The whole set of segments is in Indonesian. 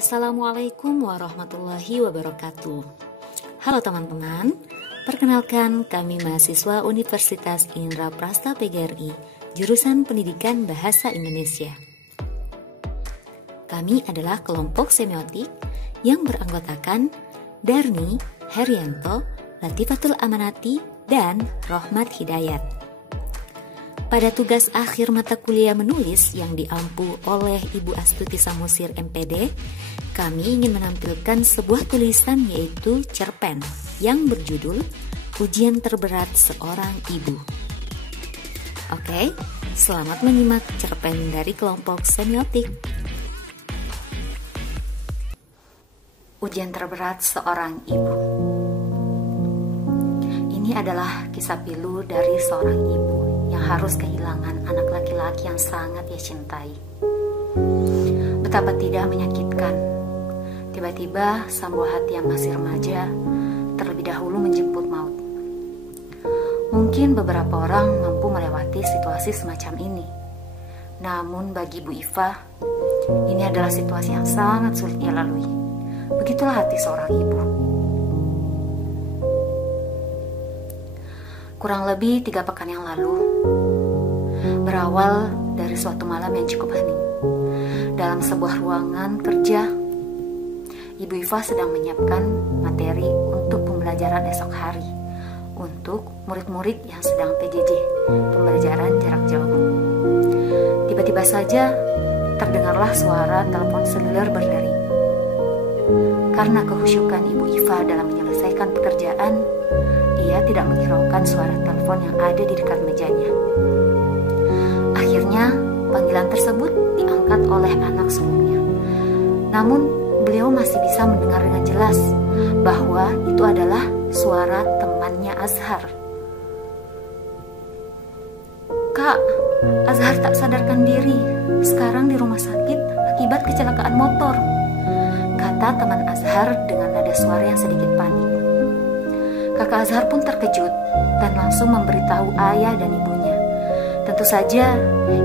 Assalamualaikum warahmatullahi wabarakatuh. Halo teman-teman, perkenalkan kami mahasiswa Universitas Indraprasta PGRI, jurusan Pendidikan Bahasa Indonesia. Kami adalah kelompok semiotik yang beranggotakan Darni, Herianto, Latifatul Amanati, dan Rohmat Hidayat. Pada tugas akhir mata kuliah menulis yang diampu oleh Ibu Astuti Samusir MPD, kami ingin menampilkan sebuah tulisan yaitu cerpen yang berjudul Ujian Terberat Seorang Ibu. Oke, selamat menyimak cerpen dari kelompok semiotik. Ujian Terberat Seorang Ibu. Ini adalah kisah pilu dari seorang ibu yang harus kehilangan anak laki-laki yang sangat ia cintai. Betapa tidak menyakitkan. Tiba-tiba sang buah hati yang masih remaja terlebih dahulu menjemput maut. Mungkin beberapa orang mampu melewati situasi semacam ini. Namun bagi Bu Iva, ini adalah situasi yang sangat sulit ia lalui. Begitulah hati seorang ibu. Kurang lebih 3 pekan yang lalu, berawal dari suatu malam yang cukup hening. Dalam sebuah ruangan kerja, Ibu Iva sedang menyiapkan materi untuk pembelajaran esok hari untuk murid-murid yang sedang PJJ, pembelajaran jarak jauh. Tiba-tiba saja terdengarlah suara telepon seluler berdering. Karena kehusyukan Ibu Iva dalam menyelesaikan pekerjaan, ia tidak menghiraukan suara telepon yang ada di dekat mejanya. Akhirnya, panggilan tersebut diangkat oleh anak sulungnya. Namun, beliau masih bisa mendengar dengan jelas bahwa itu adalah suara temannya Azhar. "Kak, Azhar tak sadarkan diri. Sekarang di rumah sakit akibat kecelakaan motor," kata teman Azhar dengan nada suara yang sedikit panik. Kakak Azhar pun terkejut dan langsung memberitahu ayah dan ibunya. Tentu saja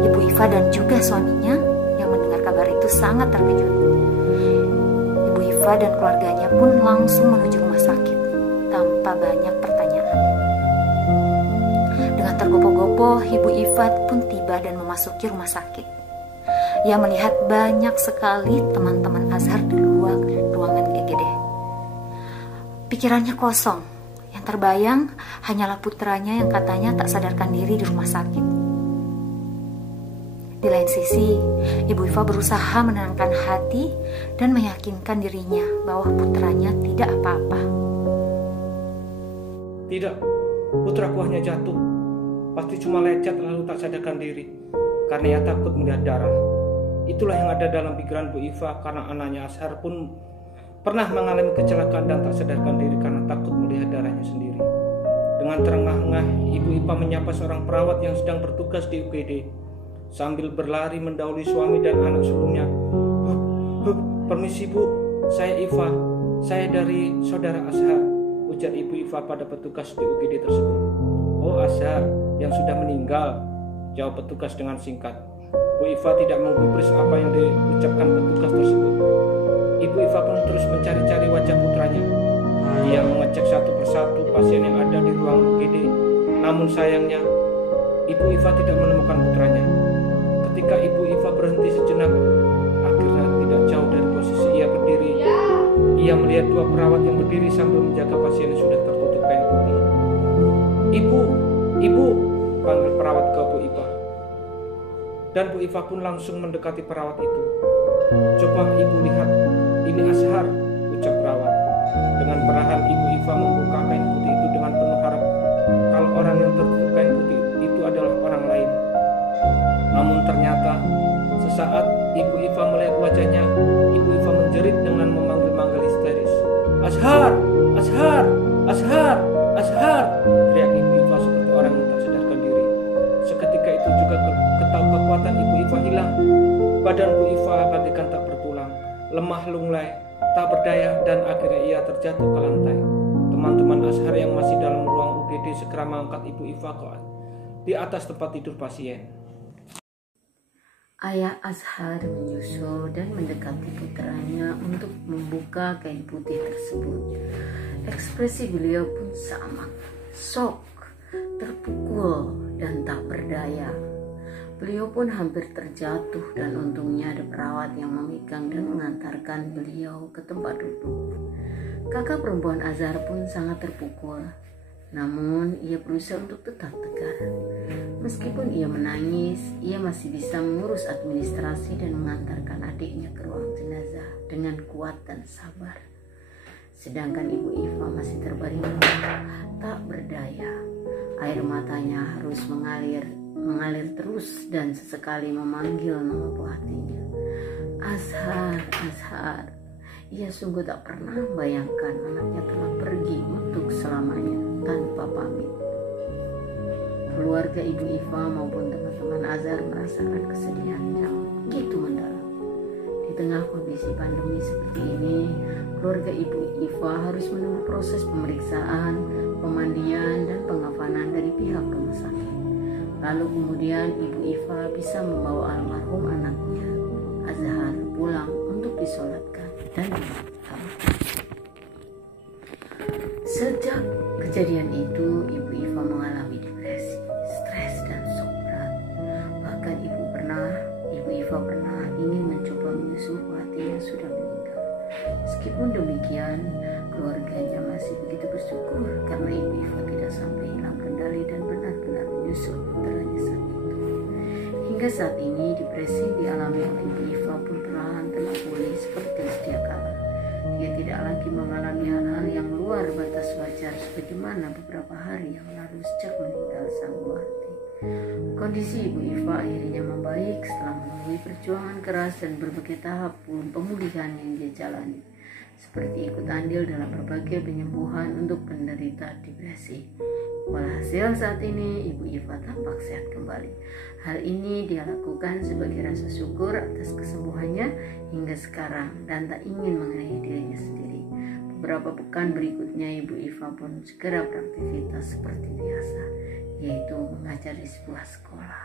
Ibu Iva dan juga suaminya yang mendengar kabar itu sangat terkejut. Ibu Iva dan keluarganya pun langsung menuju rumah sakit tanpa banyak pertanyaan. Dengan tergopoh-gopoh, Ibu Iva pun tiba dan memasuki rumah sakit. Ia melihat banyak sekali teman-teman Azhar di luar ruangan IGD. Pikirannya kosong. Yang terbayang hanyalah putranya yang katanya tak sadarkan diri di rumah sakit. Di lain sisi, Ibu Iva berusaha menenangkan hati dan meyakinkan dirinya bahwa putranya tidak apa-apa. "Tidak, putraku hanya jatuh. Pasti cuma lecet lalu tak sadarkan diri karena ia takut melihat darah." Itulah yang ada dalam pikiran Bu Iva karena anaknya Azhar pun pernah mengalami kecelakaan dan tak sadarkan diri karena takut melihat darahnya sendiri. Dengan terengah-engah, Ibu Iva menyapa seorang perawat yang sedang bertugas di UGD sambil berlari mendahului suami dan anak sulungnya. "Permisi Bu, saya Iva. Saya dari saudara Azhar," ujar Ibu Iva pada petugas di UGD tersebut. "Oh, Azhar yang sudah meninggal," jawab petugas dengan singkat. Bu Iva tidak menggubris apa yang diucapkan petugas tersebut. Ibu Iva pun terus mencari-cari wajah putranya. Dia mengecek satu persatu pasien yang ada di ruang UGD. Namun sayangnya, Ibu Iva tidak menemukan putranya. Ketika Ibu Iva berhenti sejenak, akhirnya tidak jauh dari posisi ia berdiri, ia melihat 2 perawat yang berdiri sambil menjaga pasien yang sudah tertutup kain putih. Ibu, panggil perawat ke Bu Iva. Dan Bu Iva pun langsung mendekati perawat itu. "Coba Ibu lihat, ini Azhar," ucap perawat. Dengan perlahan Ibu Iva membuka kain putih itu dengan penuh harap kalau orang yang tertutup kain putih itu adalah orang lain. Namun ternyata sesaat Ibu Iva melihat wajahnya, Ibu Iva menjerit dengan memanggil-manggil histeris. "Azhar! Azhar! Azhar! Azhar!" teriak Ibu Iva seperti orang yang tak sadarkan diri. Seketika itu juga kekuatan Ibu Iva hilang. Badan Bu Iva bagaikan tak bertulang, lemah lunglai, tak berdaya, dan akhirnya ia terjatuh ke lantai. Teman-teman Azhar yang masih dalam ruang UGD segera mengangkat Ibu Iva di atas tempat tidur pasien. Ayah Azhar menyusul dan mendekati mendekati putranya untuk membuka kain putih tersebut. Ekspresi beliau pun sama, shock, terpukul, dan tak berdaya. Beliau pun hampir terjatuh dan untungnya ada perawat yang memegang dan mengantarkan beliau ke tempat duduk. Kakak perempuan Azhar pun sangat terpukul, namun ia berusaha untuk tetap tegar. Meskipun ia menangis, ia masih bisa mengurus administrasi dan mengantarkan adiknya ke ruang jenazah dengan kuat dan sabar. Sedangkan Ibu Iva masih terbaring tak berdaya. Air matanya harus mengalir terus dan sesekali memanggil nama buah hatinya. Azhar, Azhar. Ia sungguh tak pernah membayangkan anaknya telah pergi untuk selamanya tanpa pamit. Keluarga Ibu Iva maupun teman-teman Azhar merasakan kesedihan yang begitu mendalam. Di tengah kondisi pandemi seperti ini, keluarga Ibu Iva harus menunggu proses pemeriksaan, pemandian, dan pengafanan dari pihak rumah sakit. Lalu kemudian Ibu Iva bisa membawa almarhum anaknya Azhar pulang untuk disolatkan dan dimakamkan. Sejak kejadian itu, Ibu Iva mengalami depresi, stres, dan shock berat. Bahkan Ibu Iva pernah ingin mencoba menyusul hati yang sudah meninggal. Meskipun demikian, keluarganya masih begitu bersyukur karena Ibu Iva tidak sampai hilang kendali dan benar-benar menyusul putranya saat itu. Hingga saat ini, depresi yang dialami oleh Ibu Iva pun perlahan telah pulih seperti sedia kala. Dia tidak lagi mengalami hal-hal yang luar batas wajar sebagaimana beberapa hari yang lalu sejak meninggal sang buah hati. Kondisi Ibu Iva akhirnya membaik setelah melalui perjuangan keras dan berbagai tahap pemulihan yang dia jalani, seperti ikut andil dalam berbagai penyembuhan untuk penderita depresi. Walhasil saat ini Ibu Iva tampak sehat kembali. Hal ini dia lakukan sebagai rasa syukur atas kesembuhannya hingga sekarang dan tak ingin mengenai dirinya sendiri. Beberapa pekan berikutnya Ibu Iva pun segera beraktivitas seperti biasa, yaitu mengajar di sebuah sekolah.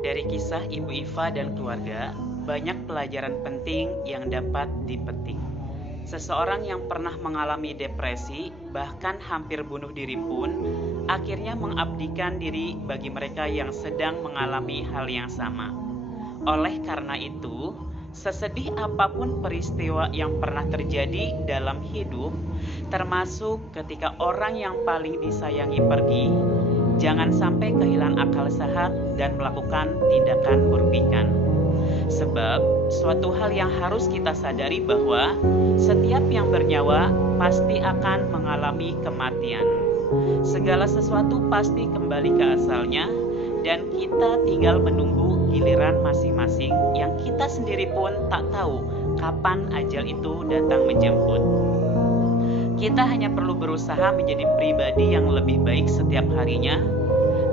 Dari kisah Ibu Iva dan keluarga, banyak pelajaran penting yang dapat dipetik. Seseorang yang pernah mengalami depresi, bahkan hampir bunuh diri pun, akhirnya mengabdikan diri bagi mereka yang sedang mengalami hal yang sama. Oleh karena itu, sesedih apapun peristiwa yang pernah terjadi dalam hidup, termasuk ketika orang yang paling disayangi pergi, jangan sampai kehilangan akal sehat dan melakukan tindakan merugikan. Sebab suatu hal yang harus kita sadari bahwa setiap yang bernyawa pasti akan mengalami kematian. Segala sesuatu pasti kembali ke asalnya dan kita tinggal menunggu giliran masing-masing yang kita sendiri pun tak tahu kapan ajal itu datang menjemput. Kita hanya perlu berusaha menjadi pribadi yang lebih baik setiap harinya,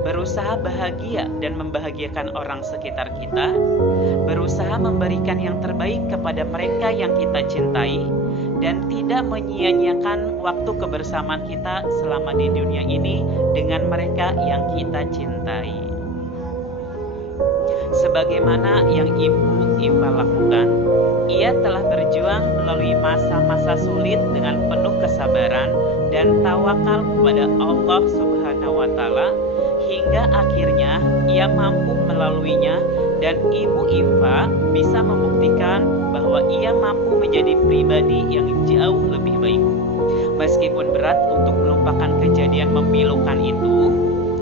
berusaha bahagia dan membahagiakan orang sekitar kita, berusaha memberikan yang terbaik kepada mereka yang kita cintai, dan tidak menyia-nyiakan waktu kebersamaan kita selama di dunia ini dengan mereka yang kita cintai. Sebagaimana yang Ibu Iva lakukan, ia telah berjuang melalui masa-masa sulit dengan penuh kesabaran dan tawakal kepada Allah Subhanahu wa Ta'ala, hingga akhirnya ia mampu melaluinya dan Ibu Iva bisa membuktikan bahwa ia mampu menjadi pribadi yang jauh lebih baik. Meskipun berat untuk melupakan kejadian memilukan itu,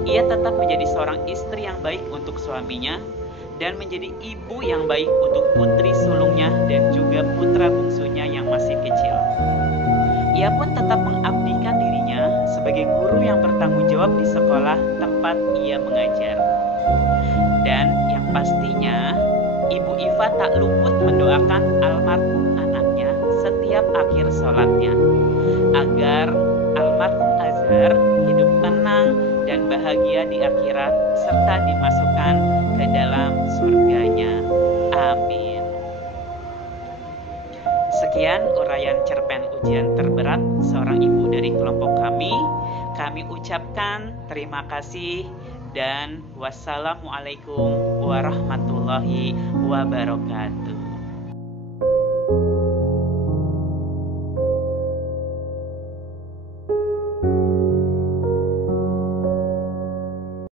ia tetap menjadi seorang istri yang baik untuk suaminya dan menjadi ibu yang baik untuk putri sulungnya dan juga putra bungsunya yang masih kecil. Ia pun tetap mengabdikan dirinya sebagai guru yang bertanggung jawab di sekolah tempat ia mengajar. Dan yang pastinya, Ibu Iva tak luput mendoakan almarhum anaknya setiap akhir sholatnya, agar almarhum Azhar hidup tenang dan bahagia di akhirat serta dimasukkan ke dalam surganya. Amin. Sekian uraian cerpen ujian terberat seorang ibu dari kelompok kami. Kami ucapkan terima kasih dan wassalamualaikum warahmatullahi wabarakatuh.